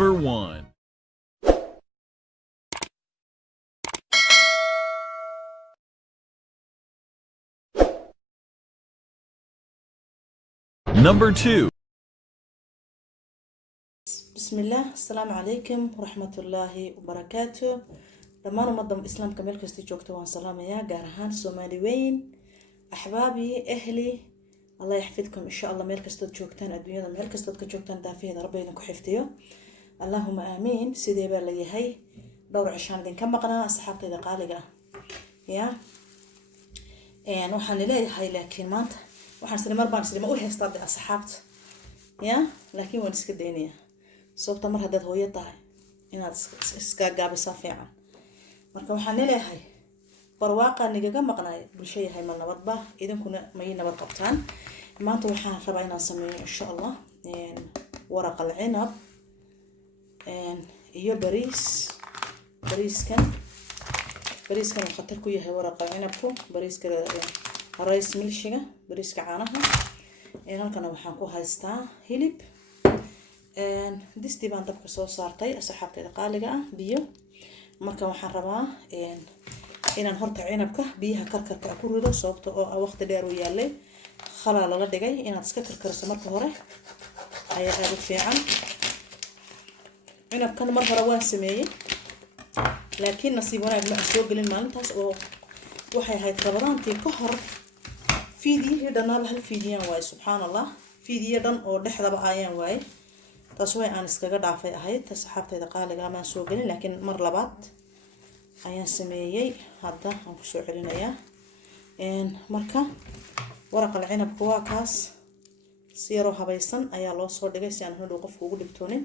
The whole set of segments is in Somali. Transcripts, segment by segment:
Number 1. Number 2. بسم الله السلام عليكم ورحمة الله وبركاته. لما نمضم إسلام كمل كستي جوكتو وان سلام يا جارهان سومالي وين أحبابي أهلي الله يحفظكم إن شاء الله ميل كستو جوكتان الدنيا ميل كستو كجوكتان دافية ربي ينكو حفتيو اللهم آمين سيدي بالله هي دور عشان دين كم قناة أصحابتي دقالقة يا يعني وحن لي هاي لكن ما أنت وحن سلمر بان سلمر أول هستاد أصحابت يا لكن ونسك الدنيا sababta mar haddaad hooyo tahay inaad iska gaabisaa fiican marka waxaan leeyahay barwaaqa nigaga maqnaay bulsho yahay ma nabadba idinkuna ma ii nabad qabtaan maanta waxaan rabaa inaan sameeyo insha Allah waraqa cinab iyo bariiskan uu khatar ku yahay waraqa cinabku bariiska rays milshiga bariiska caanaha halkan waxaan ku haystaa hilib disti baan dabka soo saartay asxaabtayda qaaliga ah biyo marka waxaan rabaa inaan horta cinabka biyaha karkarka ku rido sababta oo waqti dheer u yaalay khalal la dhigay inaad iska karkarso marka hore ayaa aad u fiican cinabkan mar hore waan sameeyay laakiin nasiib wanaag ma soo galin maalintaas oo waxay ahayd rabadaantii ka hor fiidiyada dhanaba hal fiidiyaan waay subxaanallah fiidiyadan oo dhexdaba ayaan waay tasoo aan iskaga dhaafay ahayd asxaabtayda qaaliga ma soo galin laakiin mar labaad ayaan sameeyay hadda aan ku soo celinayaa marka waraqa cinabku waa kaas si yar oo habaysan ayaa loo soo dhigay si aan hadhow qofku ugu dhigtoonin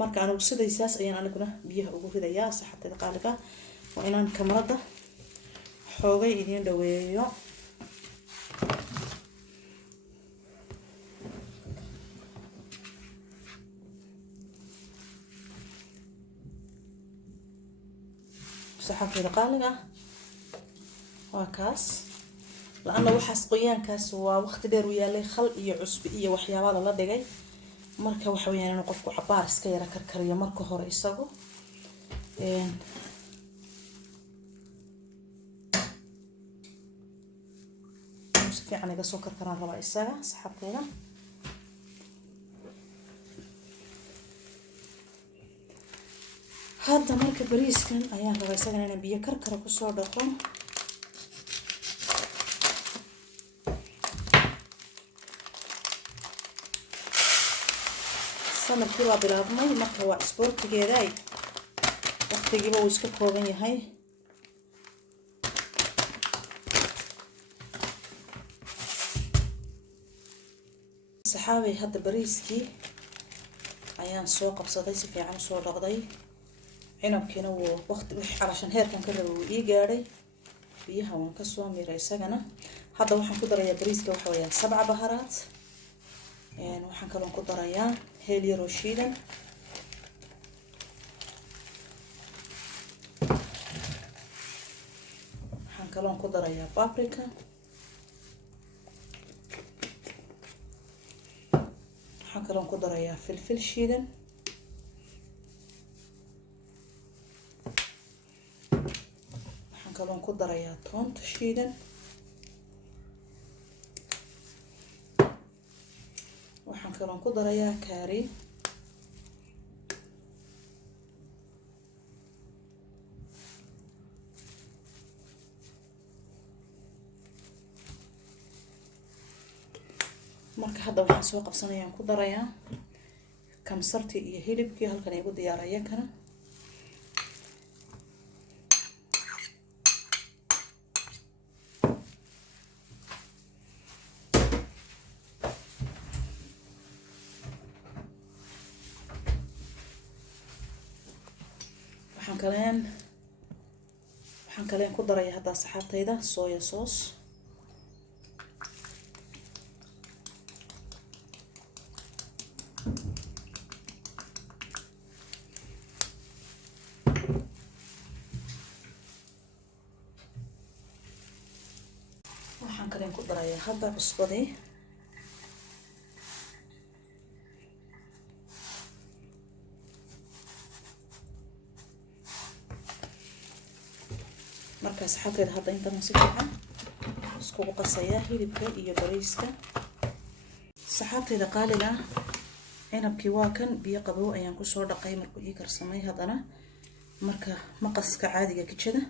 marka anigu sidaysaas ayaan aniguna biyaha ugu ridayaa asxaabtayda qaaliga waa inaan kamarada xoogay idin dhaweeyo صحافة قالقة وكاس لأنه وحس قيان كاس ووقت دير ويالي خل إيا عصب إيا وحياوات الله دقاي مركا وحويانا نقفكو عبار سكيرا كركريا مركا هورا إساقو وصفي عني قصو كركران ربا إساقا صحافة هذا مركب بريسكن أيام ربع سجن أنا بيا كركرة كسر دقم سنة كلها بالعظمة مركب سبورت جداي وقت جيبه ويسكت كوبني هاي صحابي هذا بريسكي أيام سوق بصديسي في عام سوق رغدي cinabkiina wuu waqti wixii calashan heerkan ka rabo ii gaaray biyaha waan ka soo miiray isagana hadda waxaan ku darayaa bariiska waxa weeyaan 7 baharaad waxaan kaloo ku darayaa heel yar oo shiidan waxaan kaloo ku darayaa paprika waxaan kaloo ku darayaa filfil shiidan كلون كدر يا طون تشيدا وحن كلون كدر يا كاري marka hadda waxaan soo qabsanayaa ku darayaa kamsarti iyo hilibkii halkan ay ugu diyaarayeen kana waxaan kaleen ku darayaa hadda saxaabtayda soya sauce waxaan kaleen ku darayaa hadda cusbadii marka saxabteeda hadda intaan si fiican isku qasaya hilibka iyo bariiska. saxabteeda qaaliga cinabkii waa kan biyo qabow ayaan ku soo dhaqay markuu ii karsamay. hadana marka maqaska caadiga kijada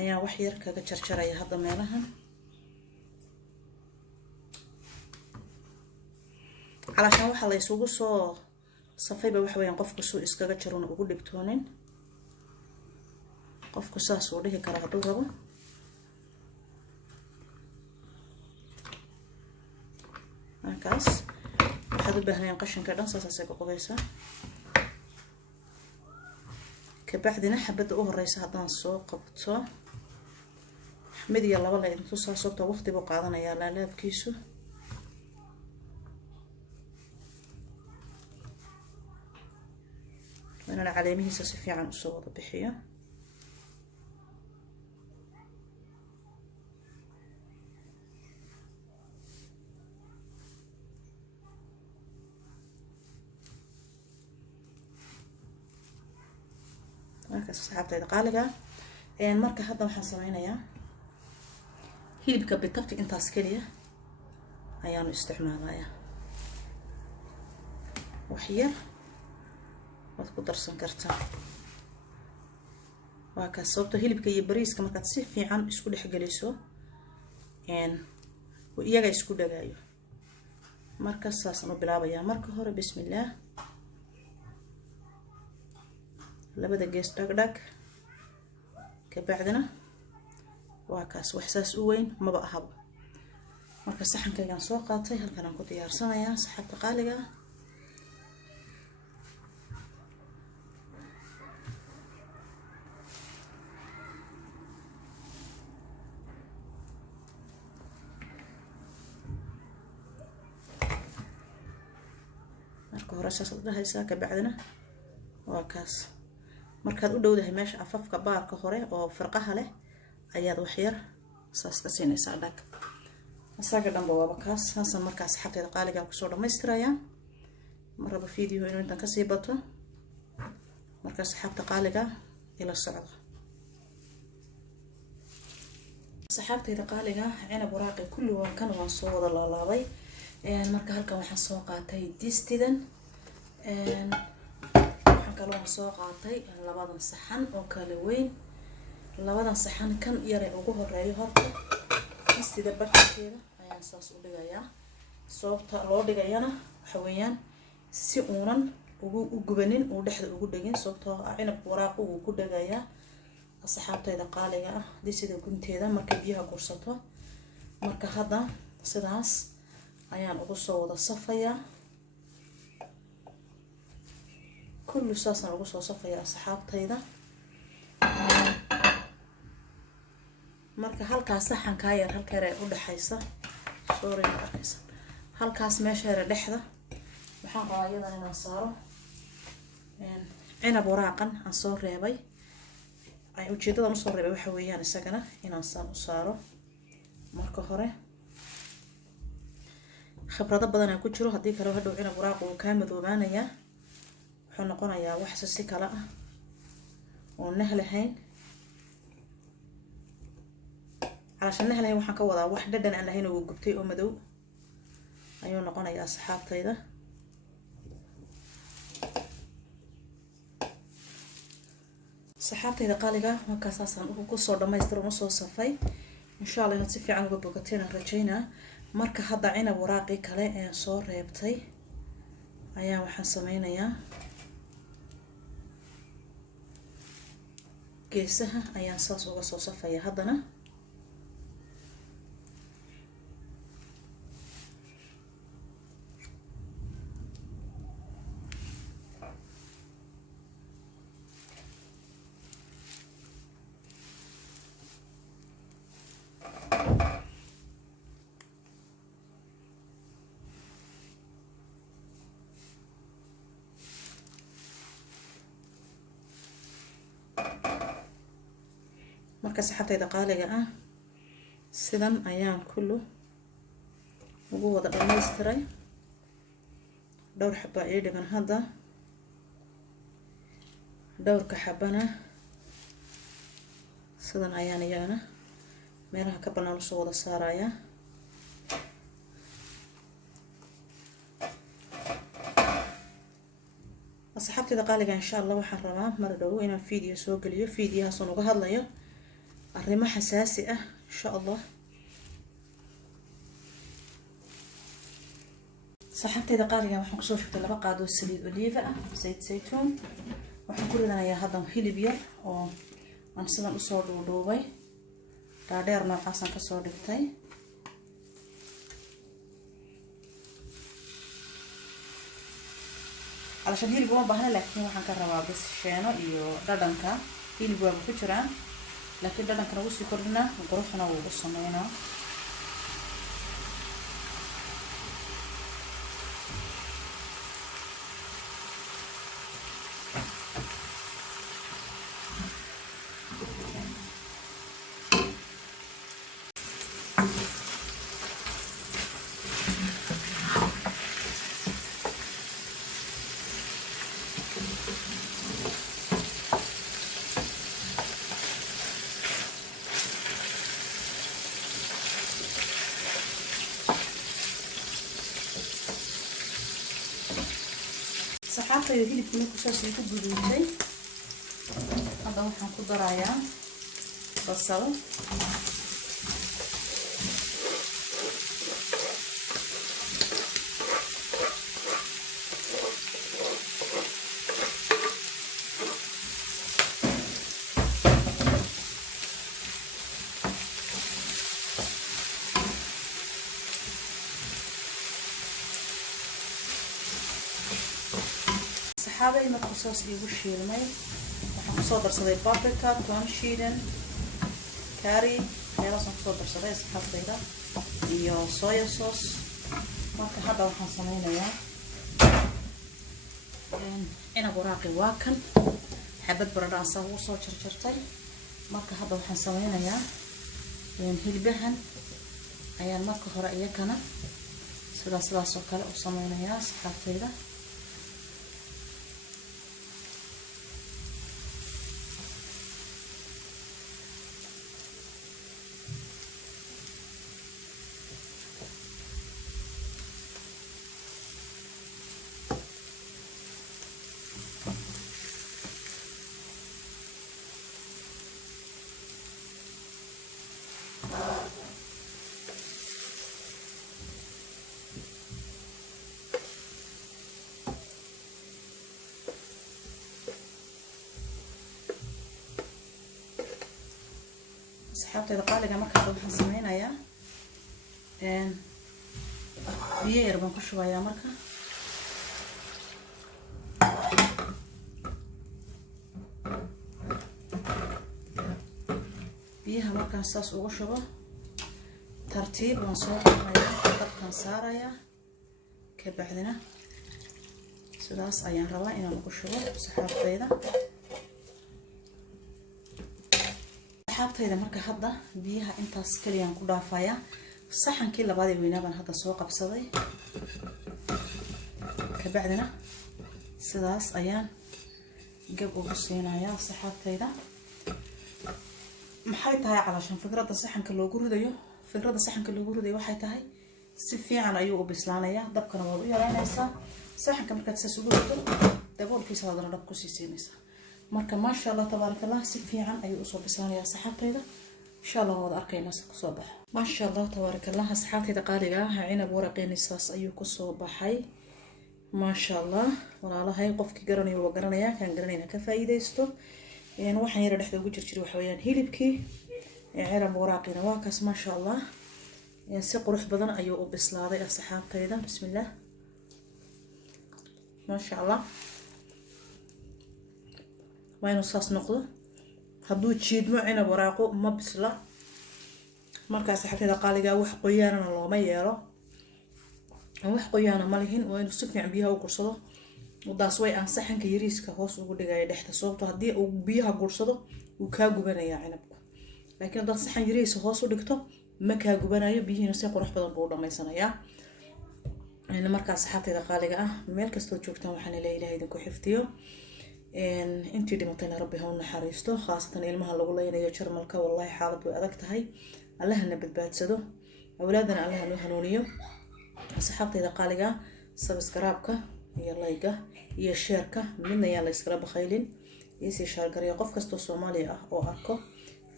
ayaan wax yar kaga jarjaraya hadda meelahan. علشان waxa la isugu soo safayba wax weeyaan qofku soo iskaga jarona ugu dhibtoonin. qofku saas uu dhihi kara haduu rabo. markaas waxaad u baahnayeen qashinka dhan saas ay ku qabaysaa. ka bacdina xabada u horeysa hadaan soo qabto mid iyo laba la intuu soo sabto waqti buu qaadanayaa laalaabkiisu. أنا عليمه سفي عن الصوت بحية. مركز سحبت دقالقة مركز هذا وحن سمينايا هي اللي بكبي طبتي انت عسكرية أيام استعمالها وحير waad ku darsan kartaa. waa ka sababta hilibka iyo bariiska markaad si fiican isku dhex geliso iyaga isku dhagaayo. marka saasaan u bilaabayaa. marka hore bismillaah labada gees dhagdhag. ka bacdina waa kaas wax saas u weyn maba ahaba. marka saxankaygaan soo qaatay halkan aan ku diyaarsanayaa saxabta qaaliga. marka hore saas u dhahaysaa. ka bacdina waa kaas markaad u dhowdahay meesha afafka baarka hore oo farqaha leh ayaad wax yar saas ka siinaysaa dhag. asaga dhanba waaba kaas. haasan markaas saxabteeda qaaliga ku soo dhamaystiraya. maraba video inuu intaan ka sii bato. markaas saxabta qaaliga ila socdo. saxabteeda qaaliga cinab waraaqi kulli waan kan waan soo wada laalaabay. marka halkan waxaan soo qaatay distidan. waxaan kaloo soo qaatay labadan saxan oo kala weyn. labadan saxan kan yar ee ugu horeeyo horta distida barkeeda ayaan saas u dhigayaa. sababta loo dhigayana waxa weeyaan si uunan ugu gubanin uu dhexda ugu dhagin. sababtoo ah cinabka waraaqu uu ku dhagayaa saxaabteeda qaaliga ah distida gunteeda markay biyaha gursato. marka hadda sidaas ayaan ugu soo wada safayaa. kullu saasaan ugu soo safayaa saxaabtayda. marka halkaas saxanka yar halka yar u dhaxaysa sorry arkaysa halkaas meesha yar dhexda waxaan rabaa iyadana inaan saaro cinab waraaqan aan soo reebay. ay ujeedada u soo reebay waxa weeyaan isagana inaan saan u saaro. marka hore khibrado badan aan ku jiro hadii kale hadhow cinab waraaq uu ka madoobaanayaa. wuxuu noqonayaa wax si kala ah oo nahlahayn. علشان nahlahayn waxaan ka wadaa wax dhadhan aan lahayn oo gubtay oo madow ayuu noqonayaa saxaabtayda. saxaabtayda qaaliga markaas aasaan ku soo dhamaystiro uma soo safay. insha Allah inaad si fiican uga bogateen aan rajaynaa. marka hadda cinab waraaqi kale ee soo reebtay ayaa waxaan sameynayaa geesaha ayaan saas uga soo safaya. haddana marka saxabtayda qaaliga ah sidan ayaan kullu ugu wada dhameystiray. dhowr xabba ay dhigan hadda. dhowrka xabana sidan ayaan iyagana meelaha ka bannaan usoo wada saarayaa. asxaabtayda qaaliga insha Allah waxaan rabaa mar dhow inaan video soo geliyo, videohaas oo uga hadlayo arrimo xasaasi ah insha Allah. asxaabtayda qaaliga waxaan kusoo shubtay 2 qaado saliid olive ah, saliid saytuun. waxaan ku ridanayaa hadda hilib yar oo aan sidan usoo dhuudhuubay, dhaadheer noocaasaan kasoo dhigtay. علشان hilib uma baahna, laakiin waxaan ka rabaa bas sheeno iyo dhadhanka. hilib waa ku jiraan, laakiin dhadhankana wuu sii kordhinaa, quruxna wuu u sameynaa. saxaabtayda hilibkii markuu saas ku guduutay, hadda waxaan ku darayaa basal, saxaabay markuu saas igu shiilmay waxaan kusoo darsaday paprika, toon shiidan, curry, meelahaasaan kusoo darsaday asxaabtayda, iyo soya sauce. marka hadda waxaan sameynayaa cinab waraaqi waa kan, xabad baradho aan saa ugu soo jarjartay. marka hadda waxaan sameynayaa hilbahan ayaan marka hore iyakana sidaas oo kale u sameynayaa asxaabtayda. asxaabtayda qaaliga markaa waxaan sameynayaa biyo yar baan ku shubayaa. marka biyaha markaan saas ugu shubo, tartiib waan soo qaadanayaa, dabkaan saarayaa, ka bacdina sidaas ayaan rabaa inaan ugu shubo asxaabtayda. asxaabtayda marka hadda biyaha intaas kaliyaan ku dhaafayaa. saxankii labaad ee weynaa baan hadda soo qabsaday, ka bacdina sidaas ayaan gab ugu siinayaa asxaabtayda. maxay tahay calashan fikradda saxanka loogu ridayo? fikradda saxanka loogu ridayo waxay tahay si fiican ayuu u bislaanayaa, dabkana waad u yaraynaysaa. saxanka markaad saas ugu rido daboolkiisa hadana dhab ku sii siinaysaa. marka maasha Allah tabaarakallah si fiican ayuu usoo bislaanayaa asxaabtayda. insha Allah wada arkayna kusoo baxo. maasha Allah tabaarakallah asxaabtayda qaaliga ah, cinab waraqeeni saas ayuu kusoo baxay. maasha Allah walaalahay, qofkii garanayo waa garanayaa, kan garanayna ka faa'iideysto. waxaan yara dhexda ugu jirjir waxa weeyaan hilibkii, cinab waraaqina waa kaas. maasha Allah si qurux badan ayuu u bislaaday asxaabtayda. bismillah maasha Allah. وين صاص نقطة هدو تشيد معنا براقو ما بسلا مركز حتى إذا قال جا وح قيانا الله ما يرى وح قيانا مالهن وين سكني عم بيها وقرصده وضع سوي عن صحن كيريس كهوس وقول جاي دحت صوبته هدي وبيها قرصده وكاجو بنا يا عنبكم. لكن ضع صحن يريس هوس ودكتور ما كاجو بنا يبيه نسيق وروح بدل بورا ما يسنا يا يعني مركز حتى إذا قال جا ملك استوجبته وحنا لا إله إلا كحفتيو. intii dhimatayna rabbi ha u naxariisto, khaasatan ilmaha lagu leynayo jarmalka wallahi xaalad way adag tahay. allahana badbaadsado, awlaadana allaha noo hanuuniyo. asxaabtayda qaaliga subscribe-ka iyo like-ga iyo share-ka midna yaa la iskala bakhaylin. iisii shaargareeyo qof kastoo Soomaali ah oo arko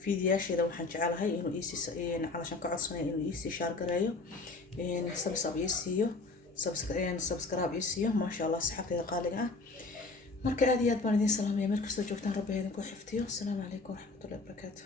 fiidiyaasheeda, waxaan jecelahay inuu iisii calashan ka codsanay inuu iisii shaargareeyo, subscribe iisiyo. maasha allah asxaabtayda qaaliga ah, marka aad iyo aad baan idin salaamaya meel kastoo joogtaan. rabbi ha idinku xifdiyo. asalaamu calaykum waraxmatullahi wabarakaatu.